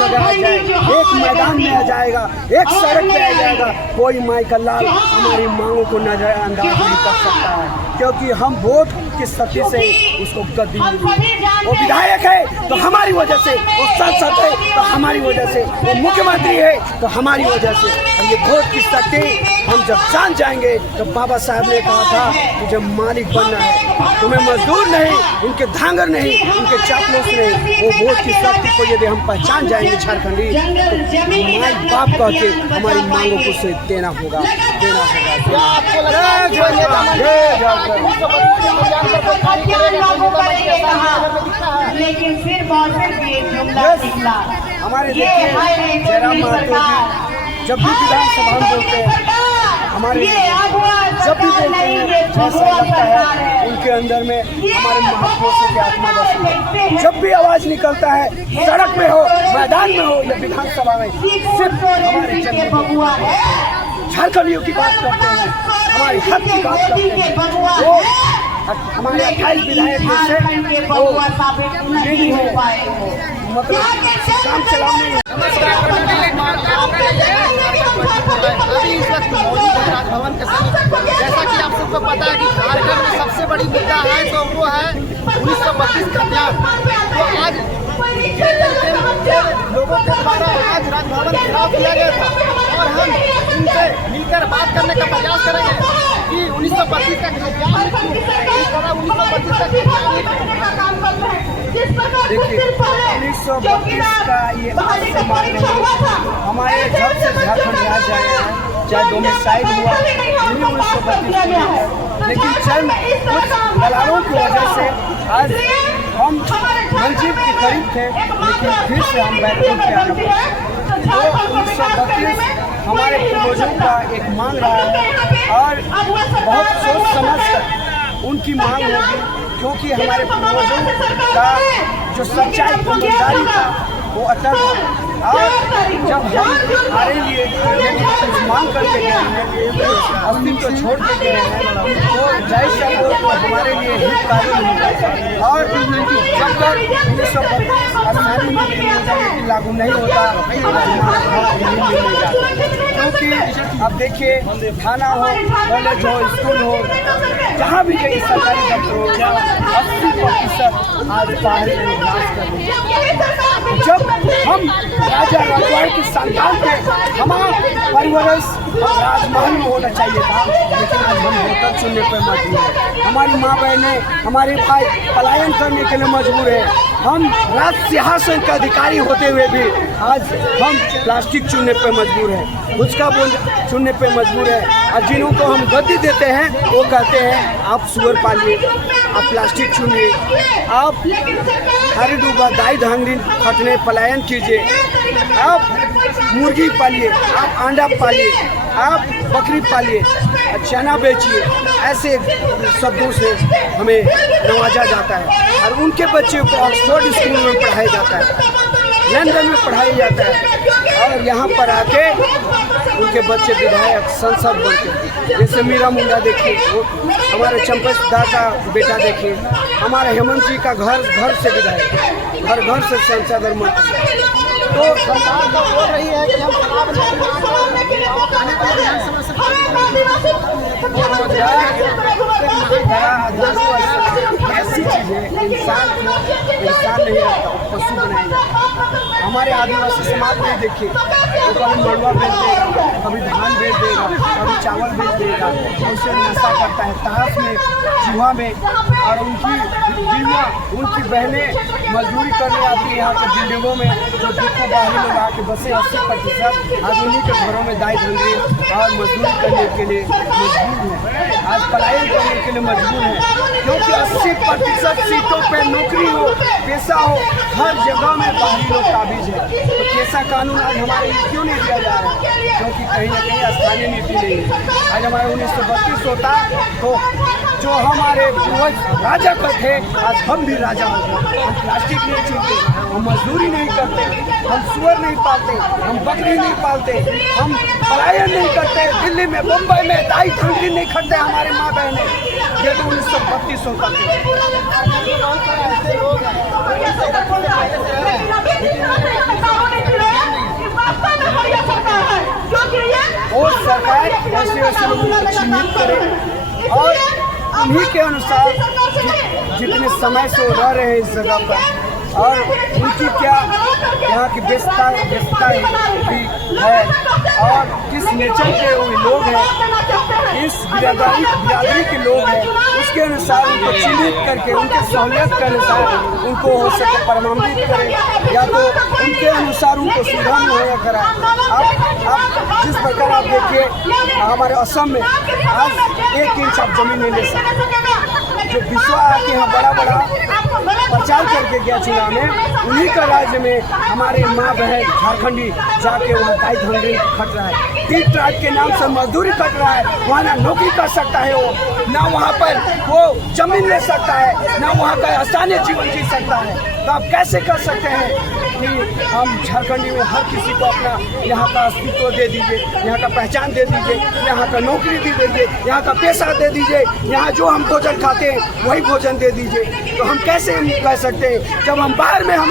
जगह आ जाए, एक मैदान में आ जाएगा, एक सड़क पे आ जाएगा, कोई माई का लाल हमारी मांगों को नजरअंदाज नहीं कर सकता है, क्योंकि हम वोट की शक्ति से उसको गद्दी मिली। वो विधायक है तो हमारी वजह से, वो सांसद है तो हमारी वजह से, वो मुख्यमंत्री है तो हमारी वजह से। और ये वोट की शक्ति हम जब जान जाएंगे तो बाबा साहब ने कहा था कि जब मालिक बनना है, तुम्हें मजदूर नहीं, उनके धांगर नहीं, उनके चापलूस नहीं, वो वोट की शक्ति को यदि हम पहचान जाएंगे झारखंडी, तो माई बाप कह के हमारी मांगों को से देना होगा, देना होगा। लेकिन फिर बहुत निकला। हमारे देखिए जयराम महतो जी जब भी विधानसभा में बोलते हैं, हमारे जब भी बोलते हैं ऐसा लगता है उनके अंदर में हमारे महापुरुषों की आत्मा बसी है। जब भी आवाज निकलता है, सड़क में हो, मैदान में हो या विधानसभा में, सिर्फ हमारे झारखंडियों की बात करते हैं, हमारी हक की बात करते हैं। वो हमारे 28 विधायक में से मतलब काम चलाओ नहीं। अभी इस वक्त मौजूद है राजभवन के समीप। जैसा कि आप सबको पता है कि झारखंड में सबसे बड़ी मुद्दा है तो वो है 1932 का त्याग। तो आज लोगों के द्वारा आज राजभवन घेराव किया गया था और हम उनसे मिलकर बात करने का प्रयास करेंगे कि 1932 का देखिए 1932 का ये सम्मान नहीं, हमारे जब से झारखंड राज्य आया है, चाहे डोमिसाइल हुआ 1932, लेकिन चंद कुछ दलालों की वजह से आज हम मंजिल के करीब थे, लेकिन फिर से हम बैकवर्ड पे आना पड़ा। तो 1932 हमारे पूर्वजों का एक मांग रहा है और बहुत सोच समझ कर उनकी मांग होगी, क्योंकि हमारे पूर्वजों का जो सच्चाई ईमानदारी था वो अटल था। और जब हम हमारे लिए कुछ मांग करके गए हैं, अस्तित्व छोड़ के गए हैं, तो जैसे वो हमारे लिए हितकारी नहीं। और जब तक 1932 आसानी में लागू नहीं होता, क्योंकि अब देखिए थाना हो, कॉलेज हो, स्कूल हो, जहाँ भी कहीं सरकारी दफ्तर हो, 80% आज बाहर निवास कर रहे हैं। जब हम राजा रजवाड़े की संतान थे, हमारा परिवार राजमहल में होना चाहिए था, लेकिन आज हम होटल चुनने पर मजबूर है। हमारी माँ बहनें, हमारे भाई पलायन करने के लिए मजबूर है। हम राज सिंहासन का अधिकारी होते हुए भी आज हम प्लास्टिक चुनने पर मजबूर है, गुटखा चुनने पर मजबूर है। और जिन्हों को हम गद्दी देते हैं वो कहते हैं आप सुअर पालिए, आप प्लास्टिक चुनिए, आप हरी डूबा दाई धांगरी खटने पलायन कीजिए, आप मुर्गी पालिए, आप अंडा पालिए, आप बकरी पालिए, चना बेचिए। ऐसे शब्दों से हमें नवाजा जाता है और उनके बच्चे को ऑक्सफोर्ड स्कूल में पढ़ाया जाता है, लंदन में पढ़ाया जाता है, और यहाँ पर आके उनके बच्चे विधायक संसद बनते। जैसे मीरा मुंडा देखिए, वो हमारे चंपा का बेटा देखिए, हमारे हेमंत जी का घर से विधायक, घर से संसद और मंत्री। तो सरकार तो बोल रही है कि हम ऐसी चीज़ें इंसान नहीं रहता, पशु बनाया जाता है। हमारे आदिवासी समाज में देखिए, वो कभी मड़ुआ बेच देगा, कभी धान बेच देगा, कभी चावल बेच देगा, उससे नशा करता है ताश में, जुआ में। और उनकी बीवियाँ, उनकी बहनें मजदूरी करने आती है यहाँ के बिल्डिंगों में, जो देखो बाहरी लोग आके बसे 80% आज उन्हीं के घरों में दाई धंधे और मजदूरी करने के लिए मजबूर हैं, आज पलायन करने के लिए मजबूर हैं, क्योंकि 80% सीटों पर नौकरी हो, पैसा हो, हर जगह में बाहरी लोग काबिज है। तो कैसा कानून आज हमारे लिए क्यों नहीं दिया जा रहा है? क्योंकि कहीं ना कहीं स्थानीय नीति नहीं है। आज हमारे 1932 होता तो जो हमारे पूर्वज राजा का थे, आज हम भी राजा हो गए। हम प्लास्टिक नहीं छूते, हम मजदूरी नहीं करते, हम सुअर नहीं पालते, हम बकरी नहीं पालते, हम पलायन नहीं करते, दिल्ली में मुंबई में दाई धंधरी नहीं खटते हमारे माँ बहने। ये तो 1932 होता है। लोगों को चिन्हित करें और उन्हीं के अनुसार जितने समय से वो रह रहे हैं इस जगह पर और उनकी क्या यहाँ की व्यस्तता है और किस नेचर के वो लोग हैं, इस बिरादरी के लोग हैं, उसके अनुसार उनको चिन्हित करके उनके सहूलियत के अनुसार उनको हो सके परमाणुत करें या तो उनके अनुसार उनको सुविधा मुहैया कराएं। आप जिस प्रकार आप देखिए हमारे असम में आज 1 इंच आप जमीन नहीं ले सकते। जो विश्वास के यहाँ बड़ा प्रचार करके गया चुनाव में, उन्हीं का राज्य में हमारे माँ बहन झारखंडी जाके वहाँ दाई धंधे खट रहा है, 3 ट्राइब के नाम से मजदूरी कट रहा है। वहाँ ना नौकरी कर सकता है वो, ना वहाँ पर वो जमीन ले सकता है, ना वहाँ का स्थानीय जीवन जी सकता है। तो आप कैसे कर सकते हैं कि हम झारखंडी में हर किसी को अपना यहाँ का अस्तित्व दे दीजिए, यहाँ का पहचान दे दीजिए, यहाँ का नौकरी दे दीजिए, यहाँ का पैसा दे दीजिए, यहाँ जो हम भोजन खाते हैं वही भोजन दे दीजिए। तो हम कैसे कह सकते हैं जब हम बाहर में हम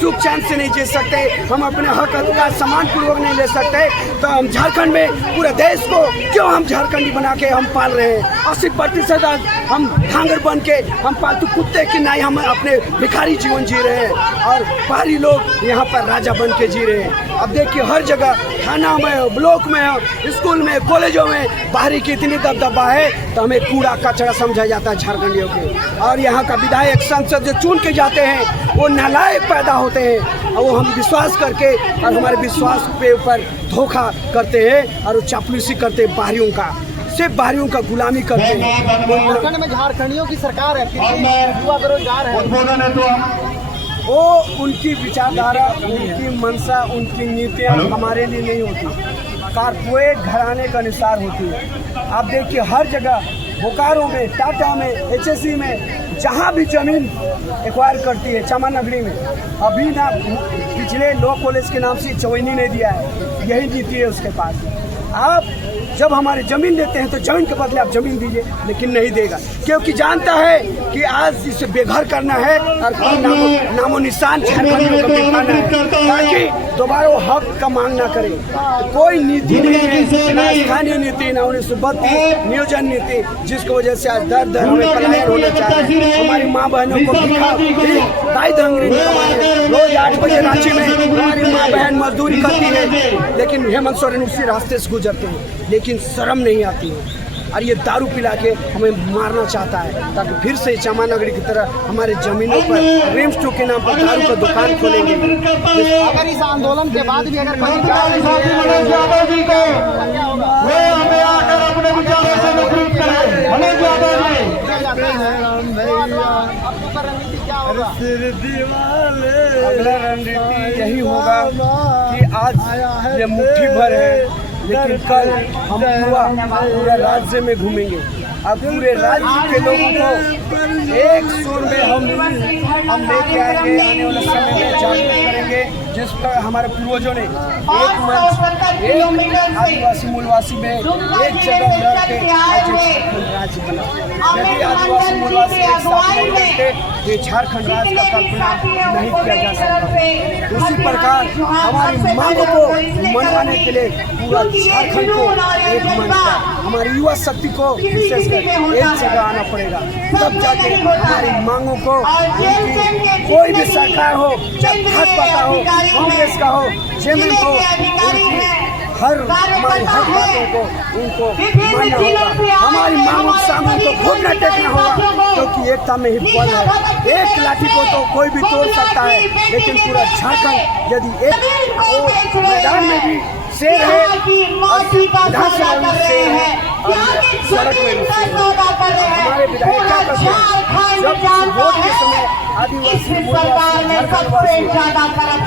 सुख चैन से नहीं जी सकते, हम अपने हक अधिकार समान पूर्वक नहीं ले सकते, तो हम झारखंड में पूरे देश को क्यों हम झारखंडी बना के हम पाल रहे हैं। 80% हम धांगर बन के हम पालतू कुत्ते की नहीं हम अपने भिखारी जीवन जी रहे हैं और बाहरी लोग यहाँ पर राजा बन के जी रहे हैं। अब देखिए हर जगह थाना में, ब्लॉक में, स्कूल में, कॉलेजों में बाहरी की इतनी दबदबा है तो हमें कूड़ा कचरा समझा जाता है झारखंडियों के। और यहाँ का विधायक सांसद जो चुन के जाते हैं वो नालायक पैदा होते हैं और वो हम विश्वास करके और हमारे विश्वास पे ऊपर धोखा करते हैं और वो चापलूसी करते हैं, बाहरियों का सिर्फ बाहरियों का गुलामी करते हैं। झारखंड में झारखंडियों की सरकार है, युवा बेरोजगार है, वो उनकी विचारधारा, उनकी मंशा, उनकी नीतियाँ हमारे लिए नहीं होती, कारपोरेट घराने के अनुसार होती है। आप देखिए हर जगह बोकारो में, टाटा में, HSC में जहाँ भी जमीन एक्वायर करती है, चामानगरी में अभी ना पिछले लॉ कॉलेज के नाम से चवैनी नहीं दिया है, यही नीति है उसके पास। आप जब हमारे ज़मीन लेते हैं तो ज़मीन के बदले आप ज़मीन दीजिए, लेकिन नहीं देगा क्योंकि जानता है कि आज इसे बेघर करना है और नामो निशान झारखंडियों का मिटाना है ताकि दोबारा वो हक का मांग ना करे। तो कोई नीति नहीं है, ना स्थानीय नीति, ना 1932 नियोजन नीति, जिसकी वजह से आज दर दर हमें पलायन होना चाहिए। हमारी माँ बहनों को दाई धंगरी रोज 8 बजे रांची में हमारी माँ बहन मजदूरी करती है, लेकिन हेमंत सोरेन उसी रास्ते से गुजरते हैं, लेकिन शर्म नहीं आती है और ये दारू पिला के हमें मारना चाहता है ताकि फिर से चामानगरी की तरह हमारे जमीनों पर रेम्स टू के नाम पर दारू का दुकान खोलेंगे। अगर इस आंदोलन के बाद भी अगर अगला रणनीति यही होगा कि आज ये मुट्ठी भर है, लेकिन कल हम पूरा राज्य में घूमेंगे। अब पूरे राज्य के लोगों को एक सुर में हम लेके आएंगे, आने वाले समय में जागरूक करेंगे, जिस पर हमारे पूर्वजों ने एक मंच, एक आदिवासी मूलवासी में एक जगह लड़के आज राज्य बना। यदि आदिवासी मूलवासी एक साथ नहीं रहते ये झारखंड राज्य का कल्पना नहीं किया जा सकता। उसी प्रकार हमारी मांगों को मनवाने के लिए पूरा झारखंड को एक मंच पर, हमारी युवा शक्ति को विशेषकर एक जगह आना पड़ेगा, तब जाके हमारी मांगों को कोई भी सरकार हो, चाहे भाजपा हो, कांग्रेस का हो, जेएमएम हो, हमारी हर बातों को उनको मानना होगा। हमारी मांगों के सामने उनको घुटना टेकना होगा, क्योंकि एकता में ही बल है। एक लाठी को तो कोई भी तोड़ सकता है, लेकिन पूरा झारखंड यदि एक मैदान में भी शेर है और विधानसभा में शेर है और सड़क में भी शेर है। हमारे विधायक क्या करते हैं, जब वोट के समय आदिवासी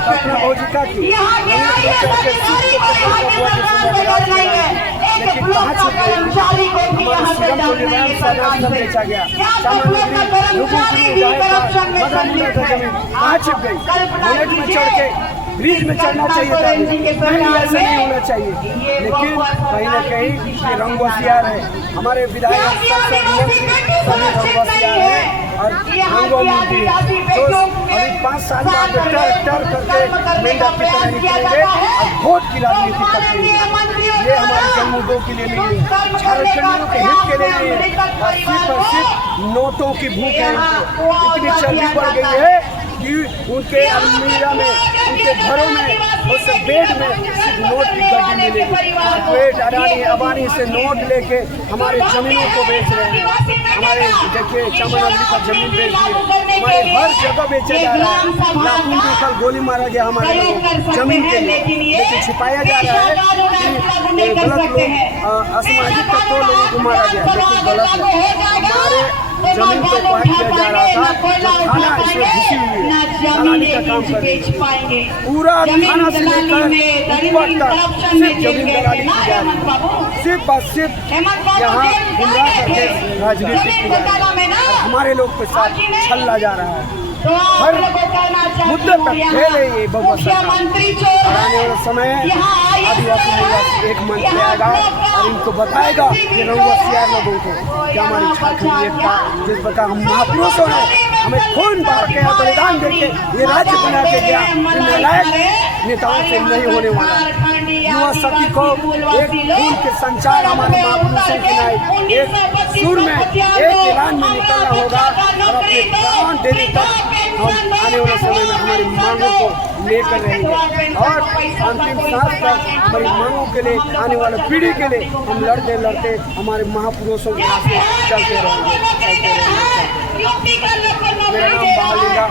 अपना भोजिका की बेचा गया, कहाँ छिप गई। बुलेट में चढ़ के ब्रिज में चढ़ना चाहिए था, ऐसा नहीं होना चाहिए, लेकिन कहीं ना कहीं ये रंग होशियार है। हमारे विधायक सभी रंग होशियार है और रंगों मूर्ति जो अभी 5 साल बाद टर करके मेंढा की तरह निकलेंगे और वोट की राजनीति करते हैं। ये हमारे जन्मों के लिए नहीं है, झारखंडियों के हित के लिए नहीं है, और सिर्फ नोटों की भूख है। इतनी चर्बी बढ़ गई है कि उनके अलमीरा में, उनके घरों में, उस बेड में सिर्फ नोट की गड्डी मिलेगी। पेट अडानी अबानी से नोट लेके हमारे जमीनों को बेच रहे हैं। हमारे देखिए चमनगरी का जमीन बेच दिए, हमारे हर जगह बेचा जा रहा है। लाखों की कल गोली मारा गया हमारे जमीन के लिए, लेकिन छिपाया जा रहा है कि गलत लोग असामाजिक तत्वों लोगों को मारा गया, लेकिन गलत है। हमारे जमीन को पार किया जा रहा था, जो थाना इसमें घुसी हुई है, थानानी का काम कर रही है। पूरा थाना से लेकर ऊपर तक सिर्फ जमीन दलाली की जा रही है, सिर्फ और सिर्फ यहाँ गुमराह करके राजनीति की जा रही है। हमारे लोग के साथ छल्ला जा रहा है, हर मुद्दे पर खेल है ये बबुआ सरकार। आने वाला समय अभी एक मंत्री आएगा और इनको बताएगा कि रंगुआ सियार लोगों को कि हमारी झारखंड एकता, जिस प्रकार हम महापुरुषों ने हमें खून बहा के बलिदान देके ये राज्य बना के गया, इन नालायक नेताओं से नहीं होने वाला। युवा शक्ति को एक खून के संचार हमारे महापुरुषों के नाम एक सुर में, एक ऐलान में निकलना होगा और अपने प्राण देने तक हम आने वाले समय में हमारी मांगों को लेकर रहेंगे और अंतिम सांस तक हमारी मांगों के लिए, आने वाले पीढ़ी के लिए हम लड़ते लड़ते हमारे महापुरुषों के रास्ते चलते रहेंगे। मेरा नाम बालिका।